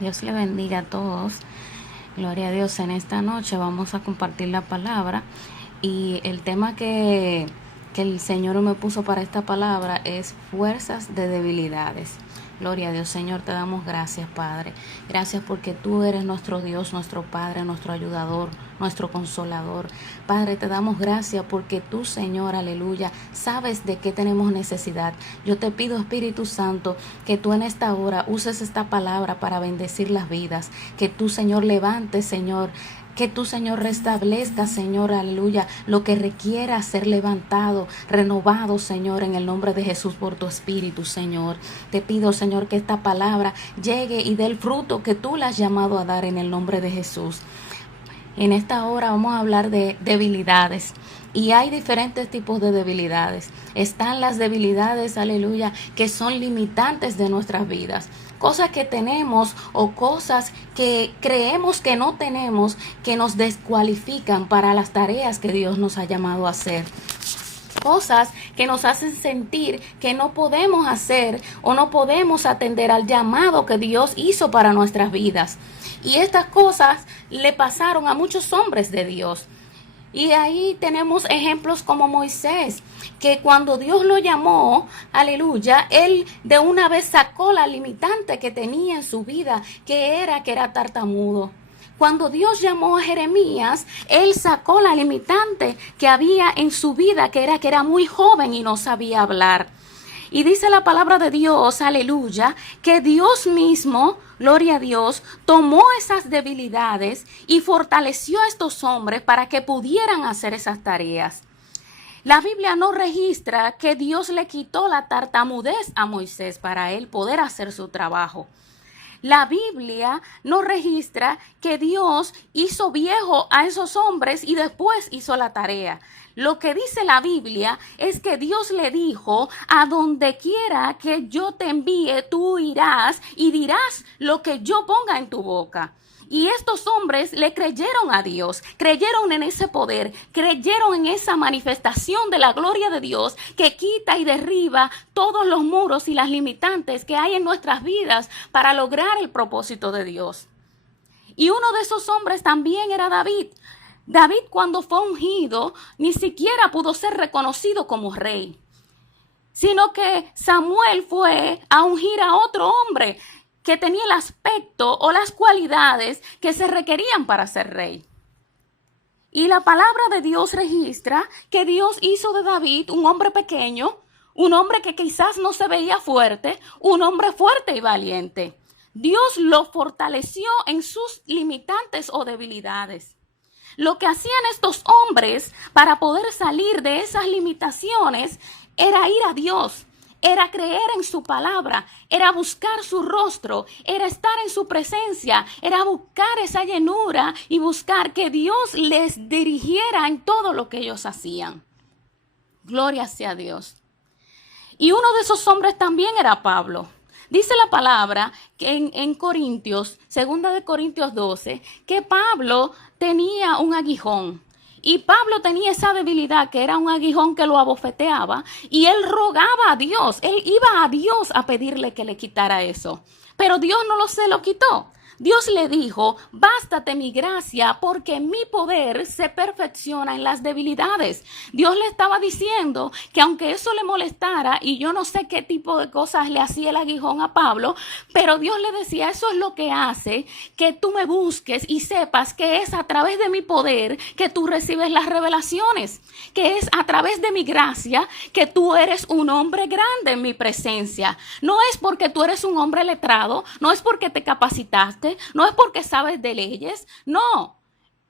Dios le bendiga a todos. Gloria a Dios. En esta noche vamos a compartir la palabra y el tema que el Señor me puso para esta palabra es fuerzas de debilidades. Gloria a Dios, Señor, te damos gracias, Padre. Gracias porque tú eres nuestro Dios, nuestro Padre, nuestro ayudador, nuestro consolador. Padre, te damos gracias porque tú, Señor, aleluya, sabes de qué tenemos necesidad. Yo te pido, Espíritu Santo, que tú en esta hora uses esta palabra para bendecir las vidas. Que tú, Señor, levantes, Señor, que tú, Señor, restablezca, Señor, aleluya, lo que requiera ser levantado, renovado, Señor, en el nombre de Jesús por tu Espíritu, Señor. Te pido, Señor, que esta palabra llegue y dé el fruto que tú la has llamado a dar en el nombre de Jesús. En esta hora vamos a hablar de debilidades. Y hay diferentes tipos de debilidades. Están las debilidades, aleluya, que son limitantes de nuestras vidas. Cosas que tenemos o cosas que creemos que no tenemos que nos descualifican para las tareas que Dios nos ha llamado a hacer. Cosas que nos hacen sentir que no podemos hacer o no podemos atender al llamado que Dios hizo para nuestras vidas. Y estas cosas le pasaron a muchos hombres de Dios. Y ahí tenemos ejemplos como Moisés, que cuando Dios lo llamó, aleluya, él de una vez sacó la limitante que tenía en su vida, que era tartamudo. Cuando Dios llamó a Jeremías, él sacó la limitante que había en su vida, que era muy joven y no sabía hablar. Y dice la palabra de Dios, aleluya, que Dios mismo, gloria a Dios, tomó esas debilidades y fortaleció a estos hombres para que pudieran hacer esas tareas. La Biblia no registra que Dios le quitó la tartamudez a Moisés para él poder hacer su trabajo. La Biblia no registra que Dios hizo viejo a esos hombres y después hizo la tarea. Lo que dice la Biblia es que Dios le dijo, a donde quiera que yo te envíe, tú irás y dirás lo que yo ponga en tu boca. Y estos hombres le creyeron a Dios, creyeron en ese poder, creyeron en esa manifestación de la gloria de Dios que quita y derriba todos los muros y las limitantes que hay en nuestras vidas para lograr el propósito de Dios. Y uno de esos hombres también era David. David, cuando fue ungido, ni siquiera pudo ser reconocido como rey, sino que Samuel fue a ungir a otro hombre que tenía el aspecto o las cualidades que se requerían para ser rey. Y la palabra de Dios registra que Dios hizo de David un hombre pequeño, un hombre que quizás no se veía fuerte, un hombre fuerte y valiente. Dios lo fortaleció en sus limitantes o debilidades. Lo que hacían estos hombres para poder salir de esas limitaciones era ir a Dios. Era creer en su palabra, era buscar su rostro, era estar en su presencia, era buscar esa llenura y buscar que Dios les dirigiera en todo lo que ellos hacían. Gloria sea a Dios. Y uno de esos hombres también era Pablo. Dice la palabra que en Corintios, 2 Corintios 12, que Pablo tenía un aguijón. Y Pablo tenía esa debilidad que era un aguijón que lo abofeteaba y él rogaba a Dios, él iba a Dios a pedirle que le quitara eso. Pero Dios no se lo quitó. Dios le dijo, bástate mi gracia porque mi poder se perfecciona en las debilidades. Dios le estaba diciendo que aunque eso le molestara, y yo no sé qué tipo de cosas le hacía el aguijón a Pablo, pero Dios le decía, eso es lo que hace que tú me busques y sepas que es a través de mi poder que tú recibes las revelaciones, que es a través de mi gracia que tú eres un hombre grande en mi presencia. No es porque tú eres un hombre letrado, no es porque te capacitaste, no es porque sabes de leyes, no,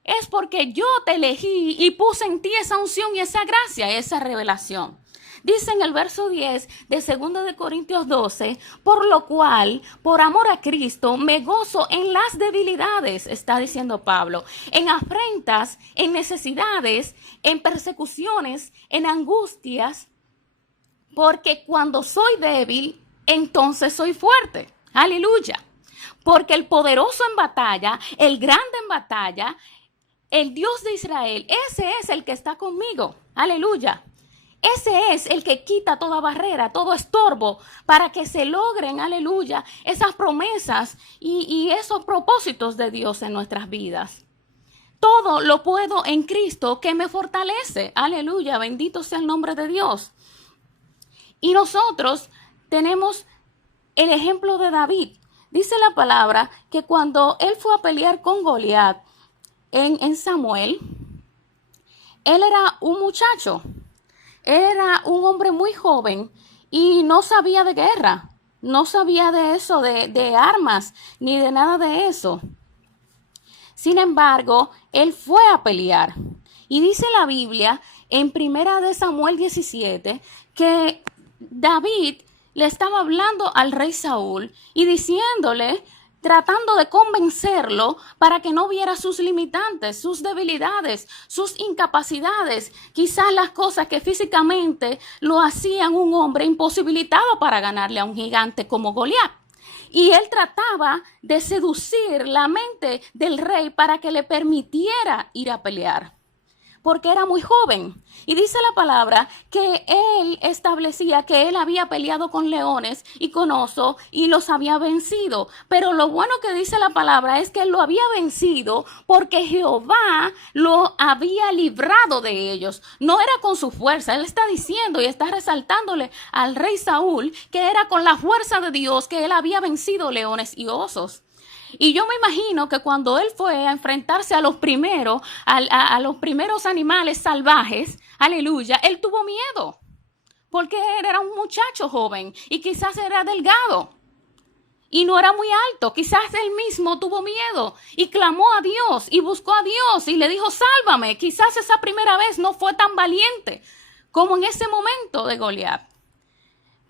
es porque yo te elegí y puse en ti esa unción y esa gracia, esa revelación. Dice en el verso 10 de 2 Corintios 12, por lo cual, por amor a Cristo, me gozo en las debilidades, está diciendo Pablo, en afrentas, en necesidades, en persecuciones, en angustias, porque cuando soy débil, entonces soy fuerte. Aleluya. Porque el poderoso en batalla, el grande en batalla, el Dios de Israel, ese es el que está conmigo. Aleluya. Ese es el que quita toda barrera, todo estorbo, para que se logren, aleluya, esas promesas y esos propósitos de Dios en nuestras vidas. Todo lo puedo en Cristo que me fortalece. Aleluya, bendito sea el nombre de Dios. Y nosotros tenemos el ejemplo de David. Dice la palabra que cuando él fue a pelear con Goliat en Samuel, él era un muchacho. Era un hombre muy joven y no sabía de guerra, no sabía de eso, de armas, ni de nada de eso. Sin embargo, él fue a pelear. Y dice la Biblia en 1 Samuel 17 que David le estaba hablando al rey Saúl y diciéndole, tratando de convencerlo para que no viera sus limitantes, sus debilidades, sus incapacidades, quizás las cosas que físicamente lo hacían un hombre imposibilitado para ganarle a un gigante como Goliat. Y él trataba de seducir la mente del rey para que le permitiera ir a pelear, porque era muy joven. Y dice la palabra que él establecía que él había peleado con leones y con osos y los había vencido. Pero lo bueno que dice la palabra es que él lo había vencido porque Jehová lo había librado de ellos. No era con su fuerza. Él está diciendo y está resaltándole al rey Saúl que era con la fuerza de Dios que él había vencido leones y osos. Y yo me imagino que cuando él fue a enfrentarse a los primeros, a los primeros animales salvajes, aleluya, él tuvo miedo. Porque él era un muchacho joven y quizás era delgado. Y no era muy alto, quizás él mismo tuvo miedo y clamó a Dios y buscó a Dios y le dijo, sálvame. Quizás esa primera vez no fue tan valiente como en ese momento de Goliat.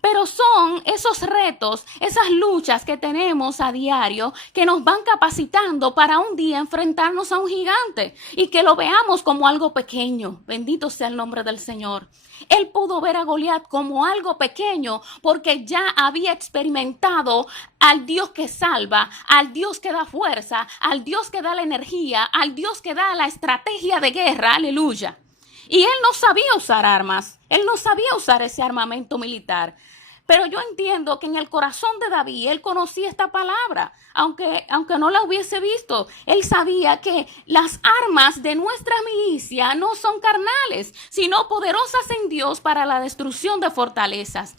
Pero son esos retos, esas luchas que tenemos a diario que nos van capacitando para un día enfrentarnos a un gigante y que lo veamos como algo pequeño. Bendito sea el nombre del Señor. Él pudo ver a Goliat como algo pequeño porque ya había experimentado al Dios que salva, al Dios que da fuerza, al Dios que da la energía, al Dios que da la estrategia de guerra. Aleluya. Y él no sabía usar armas, él no sabía usar ese armamento militar. Pero yo entiendo que en el corazón de David, él conocía esta palabra, aunque no la hubiese visto. Él sabía que las armas de nuestra milicia no son carnales, sino poderosas en Dios para la destrucción de fortalezas.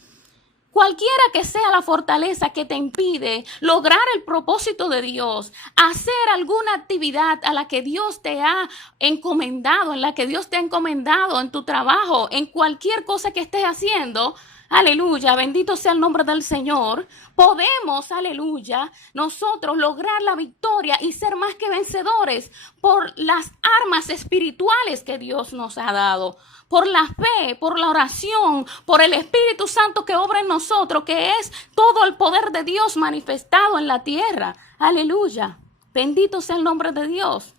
Cualquiera que sea la fortaleza que te impide lograr el propósito de Dios, hacer alguna actividad a la que Dios te ha encomendado, en la que Dios te ha encomendado en tu trabajo, en cualquier cosa que estés haciendo, aleluya, bendito sea el nombre del Señor, podemos, aleluya, nosotros lograr la victoria y ser más que vencedores por las armas espirituales que Dios nos ha dado. Por la fe, por la oración, por el Espíritu Santo que obra en nosotros, que es todo el poder de Dios manifestado en la tierra. Aleluya. Bendito sea el nombre de Dios.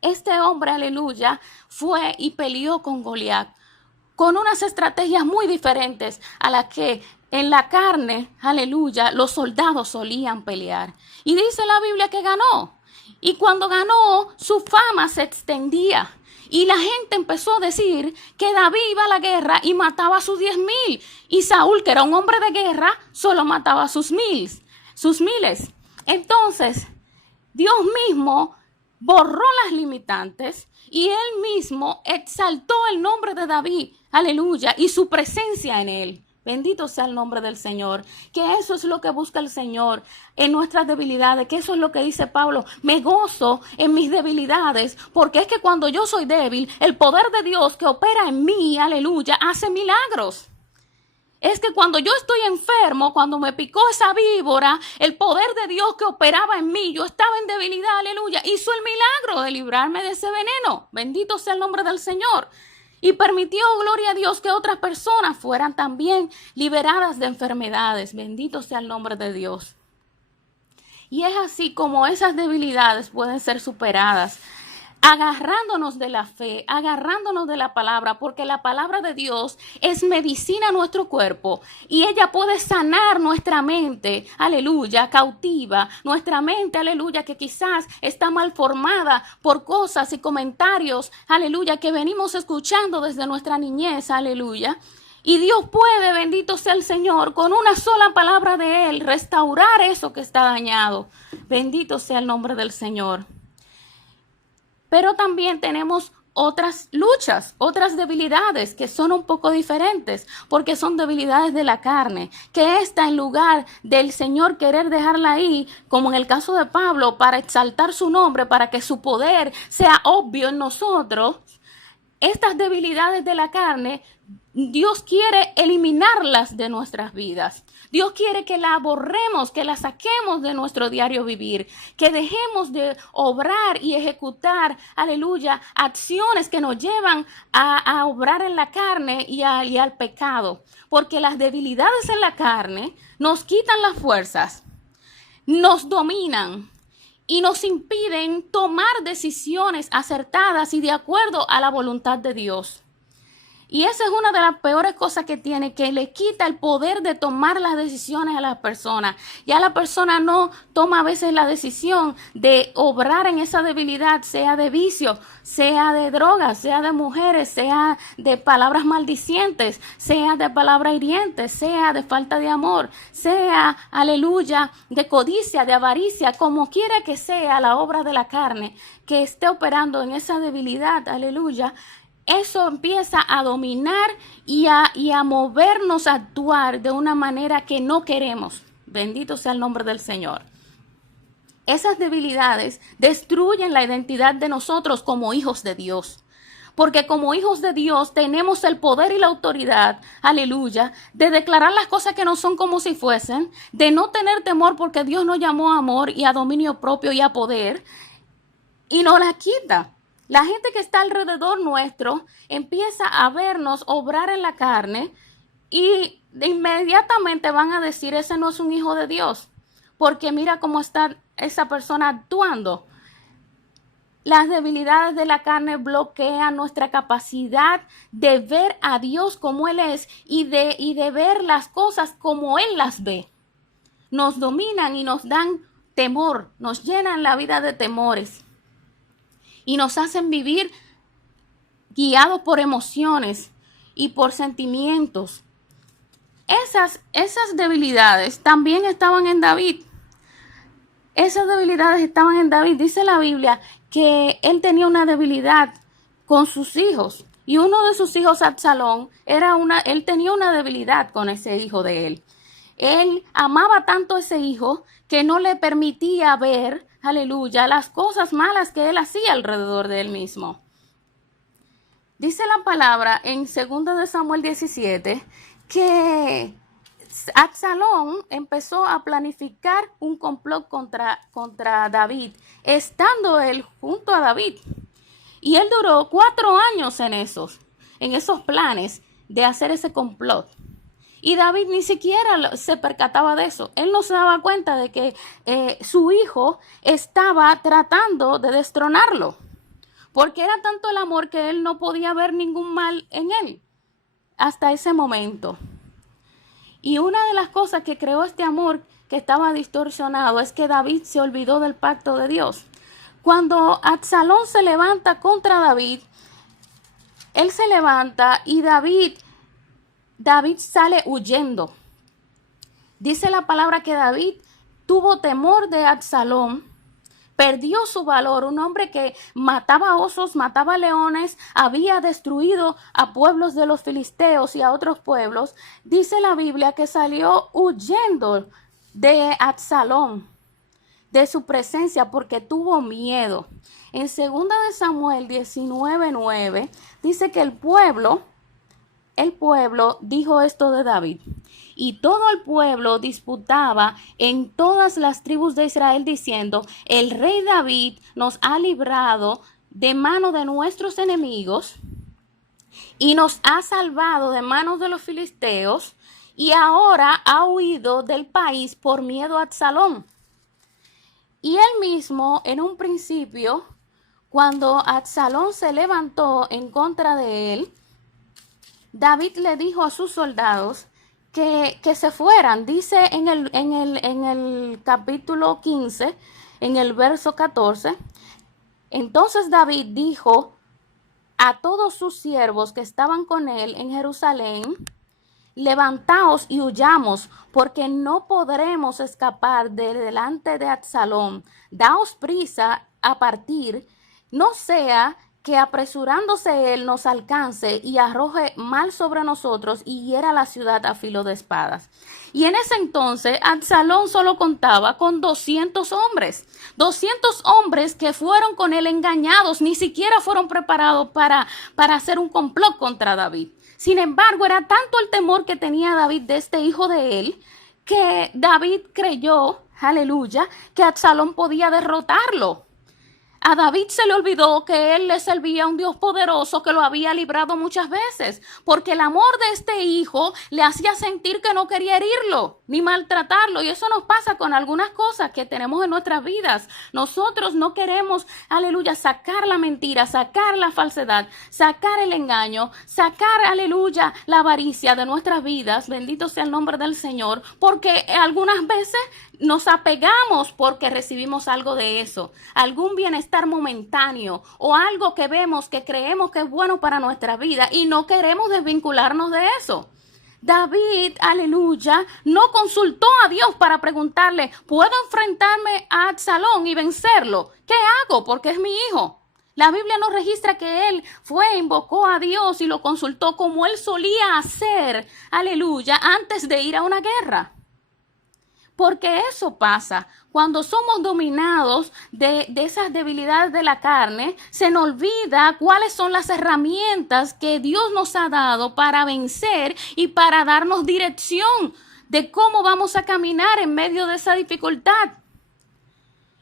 Este hombre, aleluya, fue y peleó con Goliat, con unas estrategias muy diferentes a las que en la carne, aleluya, los soldados solían pelear. Y dice la Biblia que ganó. Y cuando ganó, su fama se extendía. Y la gente empezó a decir que David iba a la guerra y mataba a sus 10,000. Y Saúl, que era un hombre de guerra, solo mataba a sus miles. Entonces, Dios mismo borró las limitantes y él mismo exaltó el nombre de David, aleluya, y su presencia en él. Bendito sea el nombre del Señor, que eso es lo que busca el Señor en nuestras debilidades, que eso es lo que dice Pablo, me gozo en mis debilidades, porque es que cuando yo soy débil, el poder de Dios que opera en mí, aleluya, hace milagros. Es que cuando yo estoy enfermo, cuando me picó esa víbora, el poder de Dios que operaba en mí, yo estaba en debilidad, aleluya, hizo el milagro de librarme de ese veneno. Bendito sea el nombre del Señor. Y permitió, gloria a Dios, que otras personas fueran también liberadas de enfermedades. Bendito sea el nombre de Dios. Y es así como esas debilidades pueden ser superadas. agarrándonos de la fe, agarrándonos de la palabra, porque la palabra de Dios es medicina a nuestro cuerpo y ella puede sanar nuestra mente, aleluya, cautiva, nuestra mente, aleluya, que quizás está mal formada por cosas y comentarios, aleluya, que venimos escuchando desde nuestra niñez, aleluya. Y Dios puede, bendito sea el Señor, con una sola palabra de Él, restaurar eso que está dañado. Bendito sea el nombre del Señor. Pero también tenemos otras luchas, otras debilidades que son un poco diferentes, porque son debilidades de la carne, que esta en lugar del Señor querer dejarla ahí, como en el caso de Pablo, para exaltar su nombre, para que su poder sea obvio en nosotros, estas debilidades de la carne, Dios quiere eliminarlas de nuestras vidas. Dios quiere que la borremos, que la saquemos de nuestro diario vivir, que dejemos de obrar y ejecutar, aleluya, acciones que nos llevan a obrar en la carne y al pecado. Porque las debilidades en la carne nos quitan las fuerzas, nos dominan y nos impiden tomar decisiones acertadas y de acuerdo a la voluntad de Dios. Y esa es una de las peores cosas que tiene, que le quita el poder de tomar las decisiones a las personas. Ya la persona no toma a veces la decisión de obrar en esa debilidad, sea de vicio, sea de drogas, sea de mujeres, sea de palabras maldicientes, sea de palabras hirientes, sea de falta de amor, sea, aleluya, de codicia, de avaricia, como quiera que sea la obra de la carne que esté operando en esa debilidad, aleluya. Eso empieza a dominar y a movernos a actuar de una manera que no queremos. Bendito sea el nombre del Señor. Esas debilidades destruyen la identidad de nosotros como hijos de Dios. Porque como hijos de Dios tenemos el poder y la autoridad, aleluya, de declarar las cosas que no son como si fuesen, de no tener temor porque Dios nos llamó a amor y a dominio propio y a poder, y nos la quita. La gente que está alrededor nuestro empieza a vernos obrar en la carne y inmediatamente van a decir, ese no es un hijo de Dios, porque mira cómo está esa persona actuando. Las debilidades de la carne bloquean nuestra capacidad de ver a Dios como Él es y de ver las cosas como Él las ve. Nos dominan y nos dan temor, nos llenan la vida de temores. Y nos hacen vivir guiados por emociones y por sentimientos. Esas debilidades también estaban en David. Esas debilidades estaban en David. Dice la Biblia que él tenía una debilidad con sus hijos. Y uno de sus hijos, Absalón, él tenía una debilidad con ese hijo de él. Él amaba tanto a ese hijo que no le permitía ver, aleluya, las cosas malas que él hacía alrededor de él mismo. Dice la palabra en 2 de Samuel 17 que Absalón empezó a planificar un complot contra David, estando él junto a David. Y él duró 4 años en esos planes de hacer ese complot. Y David ni siquiera se percataba de eso. Él no se daba cuenta de que su hijo estaba tratando de destronarlo. Porque era tanto el amor que él no podía ver ningún mal en él hasta ese momento. Y una de las cosas que creó este amor que estaba distorsionado es que David se olvidó del pacto de Dios. Cuando Absalón se levanta contra David, él se levanta y David sale huyendo. Dice la palabra que David tuvo temor de Absalón, perdió su valor, un hombre que mataba osos, mataba leones, había destruido a pueblos de los filisteos y a otros pueblos. Dice la Biblia que salió huyendo de Absalón, de su presencia, porque tuvo miedo. En 2 de Samuel 19:9 dice que el pueblo dijo esto de David. Y todo el pueblo disputaba en todas las tribus de Israel diciendo, el rey David nos ha librado de mano de nuestros enemigos y nos ha salvado de manos de los filisteos y ahora ha huido del país por miedo a Absalón. Y él mismo en un principio, Cuando Absalón se levantó en contra de él, David le dijo a sus soldados que se fueran. Dice en el capítulo 15, en el verso 14, entonces David dijo a todos sus siervos que estaban con él en Jerusalén: levantaos y huyamos, porque no podremos escapar de delante de Absalón. Daos prisa a partir, no sea que apresurándose él nos alcance y arroje mal sobre nosotros y hiera la ciudad a filo de espadas. Y en ese entonces Absalón solo contaba con 200 hombres. 200 hombres que fueron con él engañados, ni siquiera fueron preparados para hacer un complot contra David. Sin embargo, era tanto el temor que tenía David de este hijo de él, que David creyó, aleluya, que Absalón podía derrotarlo. A David se le olvidó que él le servía a un Dios poderoso que lo había librado muchas veces, porque el amor de este hijo le hacía sentir que no quería herirlo ni maltratarlo. Y eso nos pasa con algunas cosas que tenemos en nuestras vidas. Nosotros no queremos, aleluya, sacar la mentira, sacar la falsedad, sacar el engaño, sacar, aleluya, la avaricia de nuestras vidas. Bendito sea el nombre del Señor, porque algunas veces nos apegamos porque recibimos algo de eso, algún bienestar momentáneo o algo que vemos que creemos que es bueno para nuestra vida y no queremos desvincularnos de eso. David, aleluya, no consultó a Dios para preguntarle: ¿puedo enfrentarme a Absalón y vencerlo? ¿Qué hago? Porque es mi hijo. La Biblia nos registra que él fue, invocó a Dios y lo consultó como él solía hacer, aleluya, antes de ir a una guerra. Porque eso pasa cuando somos dominados de esas debilidades de la carne. Se nos olvida cuáles son las herramientas que Dios nos ha dado para vencer y para darnos dirección de cómo vamos a caminar en medio de esa dificultad.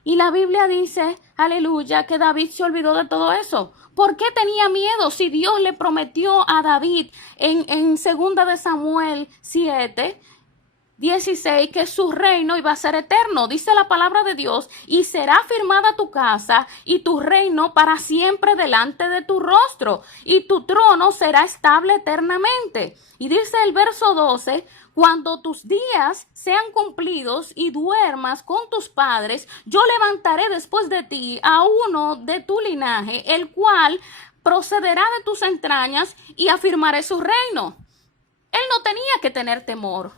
Y la Biblia dice, aleluya, que David se olvidó de todo eso. ¿Por qué tenía miedo si Dios le prometió a David en 2 de Samuel 7, 16, que su reino iba a ser eterno? Dice la palabra de Dios: y será firmada tu casa y tu reino para siempre delante de tu rostro, y tu trono será estable eternamente. Y dice el verso 12: cuando tus días sean cumplidos y duermas con tus padres, yo levantaré después de ti a uno de tu linaje, el cual procederá de tus entrañas, y afirmaré su reino. Él no tenía que tener temor,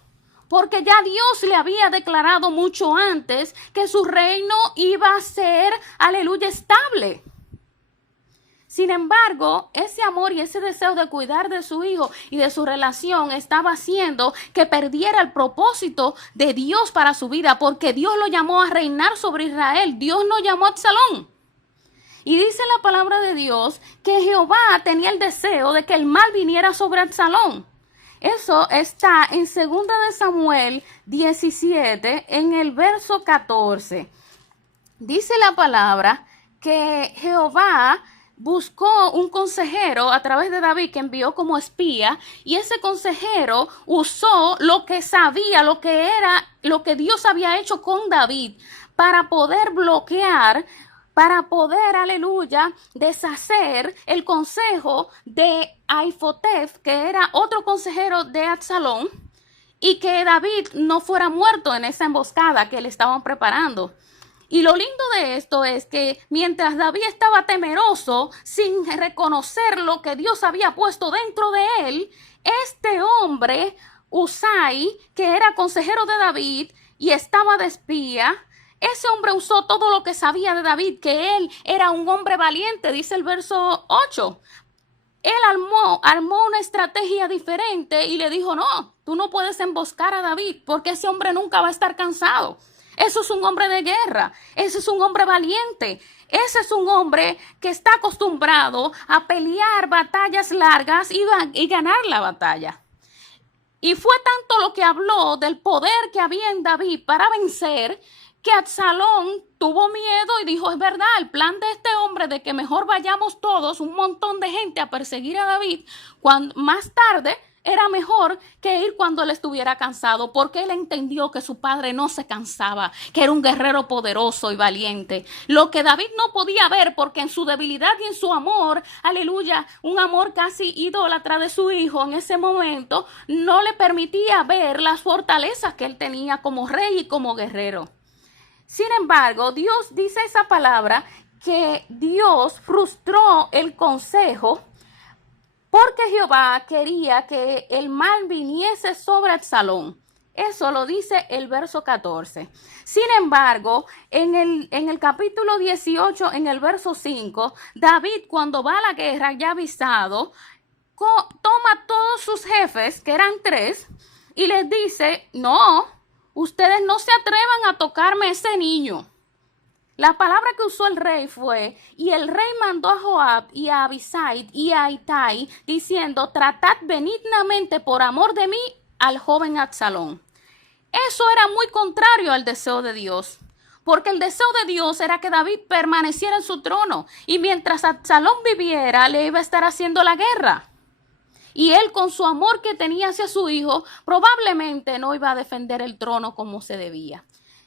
porque ya Dios le había declarado mucho antes que su reino iba a ser, aleluya, estable. Sin embargo, ese amor y ese deseo de cuidar de su hijo y de su relación estaba haciendo que perdiera el propósito de Dios para su vida, porque Dios lo llamó a reinar sobre Israel. Dios no llamó a Absalón. Y dice la palabra de Dios que Jehová tenía el deseo de que el mal viniera sobre Absalón. Eso está en 2 de Samuel 17, en el verso 14. Dice la palabra que Jehová buscó un consejero a través de David, que envió como espía, y ese consejero usó lo que sabía, lo que Dios había hecho con David, para poder bloquear, para poder, aleluya, deshacer el consejo de Aifotef, que era otro consejero de Absalón, y que David no fuera muerto en esa emboscada que le estaban preparando. Y lo lindo de esto es que mientras David estaba temeroso, sin reconocer lo que Dios había puesto dentro de él, este hombre, Usai, que era consejero de David y estaba de espía, ese hombre usó todo lo que sabía de David, que él era un hombre valiente, dice el verso 8. Él armó una estrategia diferente y le dijo: no, tú no puedes emboscar a David, porque ese hombre nunca va a estar cansado. Eso es un hombre de guerra, ese es un hombre valiente, ese es un hombre que está acostumbrado a pelear batallas largas y ganar la batalla. Y fue tanto lo que habló del poder que había en David para vencer, que Absalón tuvo miedo y dijo: es verdad, el plan de este hombre de que mejor vayamos todos, un montón de gente, a perseguir a David, cuando más tarde era mejor que ir cuando él estuviera cansado, porque él entendió que su padre no se cansaba, que era un guerrero poderoso y valiente. Lo que David no podía ver, porque en su debilidad y en su amor, aleluya, un amor casi idólatra de su hijo en ese momento, no le permitía ver las fortalezas que él tenía como rey y como guerrero. Sin embargo, Dios dice esa palabra que Dios frustró el consejo porque Jehová quería que el mal viniese sobre Absalón. Eso lo dice el verso 14. Sin embargo, en el capítulo 18, en el verso 5, David, cuando va a la guerra ya avisado, toma todos sus jefes, que eran 3, y les dice, no, ustedes no se atrevan a tocarme ese niño. La palabra que usó el rey fue, y el rey mandó a Joab y a Abisai y a Itai, diciendo, tratad benignamente por amor de mí al joven Absalón. Eso era muy contrario al deseo de Dios, porque el deseo de Dios era que David permaneciera en su trono, y mientras Absalón viviera, le iba a estar haciendo la guerra. Y él, con su amor que tenía hacia su hijo, probablemente no iba a defender el trono como se debía.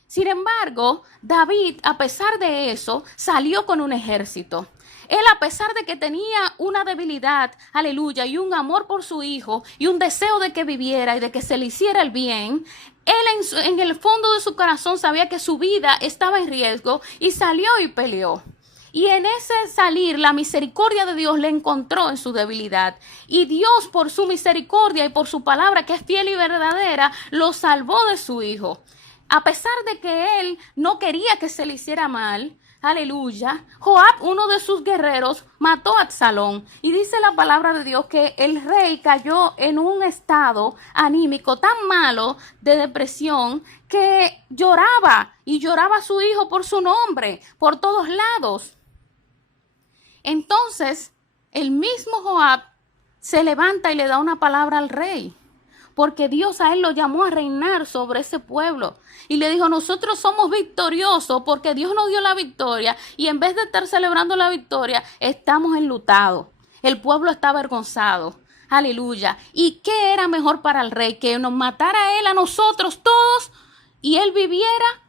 Sin embargo, David, a pesar de eso, salió con un ejército. Él, a pesar de que tenía una debilidad, aleluya, y un amor por su hijo, y un deseo de que viviera y de que se le hiciera el bien, él en el fondo de su corazón sabía que su vida estaba en riesgo y salió y peleó. Y en ese salir, la misericordia de Dios le encontró en su debilidad. Y Dios, por su misericordia y por su palabra, que es fiel y verdadera, lo salvó de su hijo. A pesar de que él no quería que se le hiciera mal, aleluya, Joab, uno de sus guerreros, mató a Absalón. Y dice la palabra de Dios que el rey cayó en un estado anímico tan malo de depresión que lloraba y lloraba a su hijo por su nombre, por todos lados. Entonces, el mismo Joab se levanta y le da una palabra al rey, porque Dios a él lo llamó a reinar sobre ese pueblo. Y le dijo, nosotros somos victoriosos porque Dios nos dio la victoria, y en vez de estar celebrando la victoria, estamos enlutados. El pueblo está avergonzado. Aleluya. ¿Y qué era mejor para el rey? ¿Que nos matara a él, a nosotros todos, y él viviera?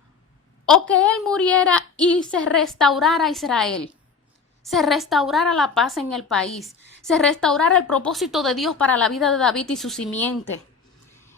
¿O que él muriera y se restaurara Israel? Se restaurara la paz en el país, se restaurara el propósito de Dios para la vida de David y su simiente.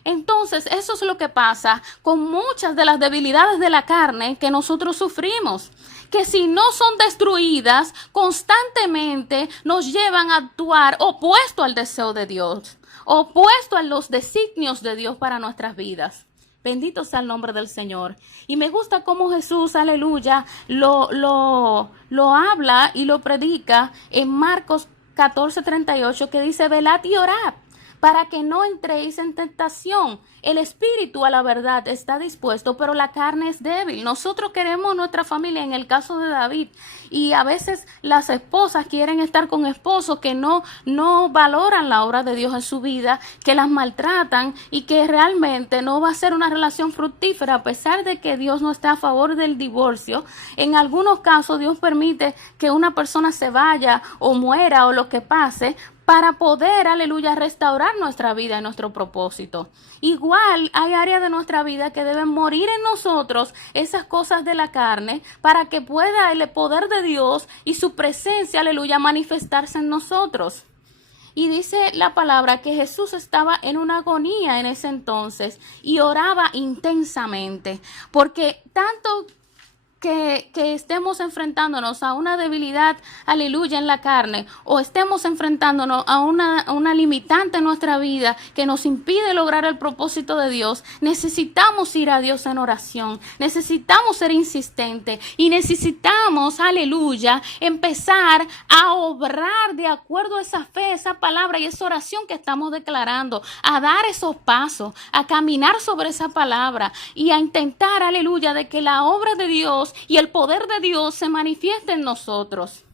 Entonces, eso es lo que pasa con muchas de las debilidades de la carne que nosotros sufrimos, que si no son destruidas, constantemente nos llevan a actuar opuesto al deseo de Dios, opuesto a los designios de Dios para nuestras vidas. Bendito sea el nombre del Señor. Y me gusta cómo Jesús, aleluya, lo habla y lo predica en Marcos 14:38, que dice, velad y orad para que no entréis en tentación. El espíritu a la verdad está dispuesto, pero la carne es débil. Nosotros queremos nuestra familia, en el caso de David, y a veces las esposas quieren estar con esposos que no valoran la obra de Dios en su vida, que las maltratan y que realmente no va a ser una relación fructífera. A pesar de que Dios no está a favor del divorcio, en algunos casos Dios permite que una persona se vaya o muera o lo que pase, para poder, aleluya, restaurar nuestra vida y nuestro propósito. Igual hay áreas de nuestra vida que deben morir en nosotros, esas cosas de la carne, para que pueda el poder de Dios y su presencia, aleluya, manifestarse en nosotros. Y dice la palabra que Jesús estaba en una agonía en ese entonces y oraba intensamente, porque tanto que estemos enfrentándonos a una debilidad, aleluya, en la carne, o estemos enfrentándonos a una limitante en nuestra vida que nos impide lograr el propósito de Dios, necesitamos ir a Dios en oración, necesitamos ser insistentes y necesitamos, aleluya, empezar a obrar de acuerdo a esa fe, esa palabra y esa oración que estamos declarando, a dar esos pasos, a caminar sobre esa palabra y a intentar, aleluya, de que la obra de Dios y el poder de Dios se manifieste en nosotros.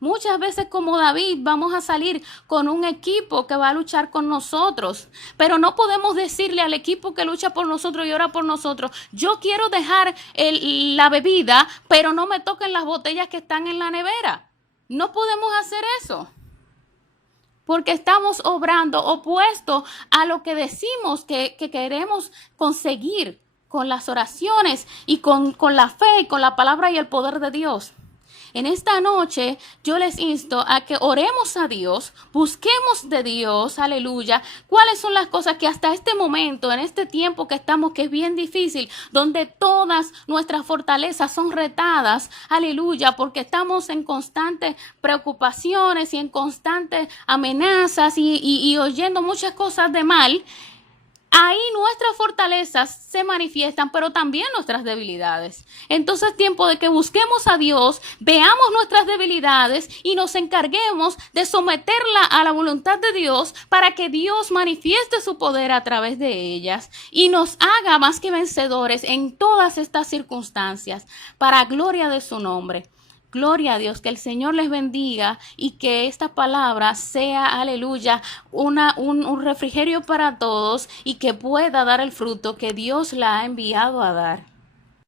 Muchas veces, como David, vamos a salir con un equipo que va a luchar con nosotros, pero no podemos decirle al equipo que lucha por nosotros y ora por nosotros, yo quiero dejar la bebida, pero no me toquen las botellas que están en la nevera. No podemos hacer eso. porque estamos obrando opuesto a lo que decimos que queremos conseguir con las oraciones y con la fe y con la palabra y el poder de Dios. En esta noche yo les insto a que oremos a Dios, busquemos de Dios, aleluya, cuáles son las cosas que hasta este momento, en este tiempo que estamos, que es bien difícil, donde todas nuestras fortalezas son retadas, aleluya, porque estamos en constantes preocupaciones y en constantes amenazas y oyendo muchas cosas de mal. Ahí nuestras fortalezas se manifiestan, pero también nuestras debilidades. Entonces es tiempo de que busquemos a Dios, veamos nuestras debilidades y nos encarguemos de someterla a la voluntad de Dios para que Dios manifieste su poder a través de ellas y nos haga más que vencedores en todas estas circunstancias, para gloria de su nombre. Gloria a Dios, que el Señor les bendiga y que esta palabra sea, aleluya, un refrigerio para todos y que pueda dar el fruto que Dios la ha enviado a dar.